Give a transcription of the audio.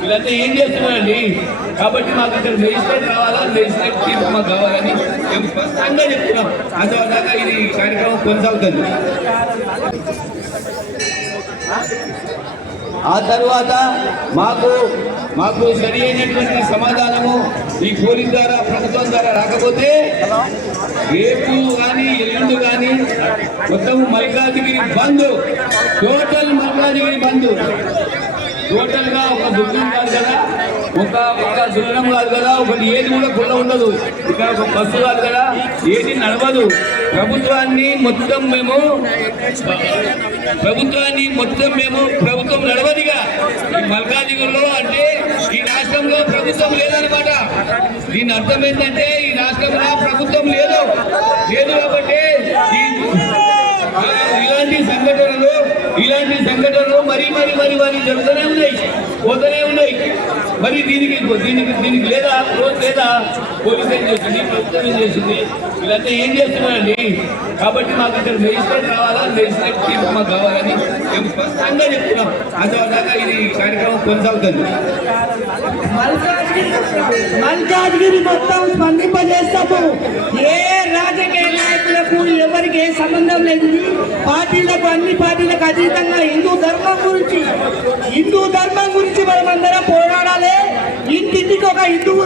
వీళ్ళంతా ఏం చేస్తున్నారండి? కాబట్టి మాకు ఇక్కడ మెజిస్ట్రేట్ కావాలా? మెజిస్ట్రేట్ తీర్పు మాకు కావాలని మేము స్పష్టంగా చెప్తున్నాం. అంతవరదాకా ఇది కార్యక్రమం కొనసాగుతుంది. ఆ తర్వాత మాకు మాకు సరి అయినటువంటి సమాధానము ఈ పోలీస్ ద్వారా ప్రభుత్వం ద్వారా రాకపోతే రేపు కానీ ఎల్లుండి కానీ మొత్తం మల్కాజిగిరి బంద్. టోటల్ మల్కాజిగిరి బంద్. టోటల్గా ఒక దుర్గం కాదు కదా? ఒక ఒక దుర్గం కాదు కదా? ఒకటి ఏది కూడా కుల్ల ఉండదు. ఇక్కడ ఒక బస్సు కాదు కదా? ఏది నడవదు. ప్రభుత్వాన్ని మొత్తం మేము ప్రభుత్వాన్ని మొత్తం మేము ప్రభుత్వం నడవదిగా. ఈ మల్కాజిగిరిలో అంటే ఈ రాష్ట్రంలో ప్రభుత్వం లేదనమాట దీని అర్థం ఏంటంటే ఈ రాష్ట్రంలో ప్రభుత్వం లేదు. లేదు కాబట్టి ఇలాంటి సంఘటనలు ఇలాంటి సంఘటనలు మరి మరి మరి మరి జరుగుతూనే ఉన్నాయి పోతూనే ఉన్నాయి. మరి దీనికి దీనికి దీనికి లేదా రోజు లేదా పోలీస్ ఏం చేసింది ప్రభుత్వం ఏం చేసింది? వీళ్ళంతా ఏం చేస్తున్నారండి? కాబట్టి మాకు ఇక్కడ మెజిస్ట్రేట్ కావాలా మెజిస్ట్రేట్ తీర్పు మాకు కావాలని మేము స్పష్టంగా చెప్తున్నాం. అంతవరదాకా ఇది కార్యక్రమం కొనసాగుతుంది. మల్కాజ్గిరి మొత్తం స్పందింపజేస్తాము. ఏ సంబంధం లేదు. పార్టీలకు అన్ని పార్టీలకు అతీతంగా హిందూ ధర్మం గురించి హిందూ ధర్మం గురించి మనమందరం పోరాడాలి. ఇంటింటికి ఒక హిందువు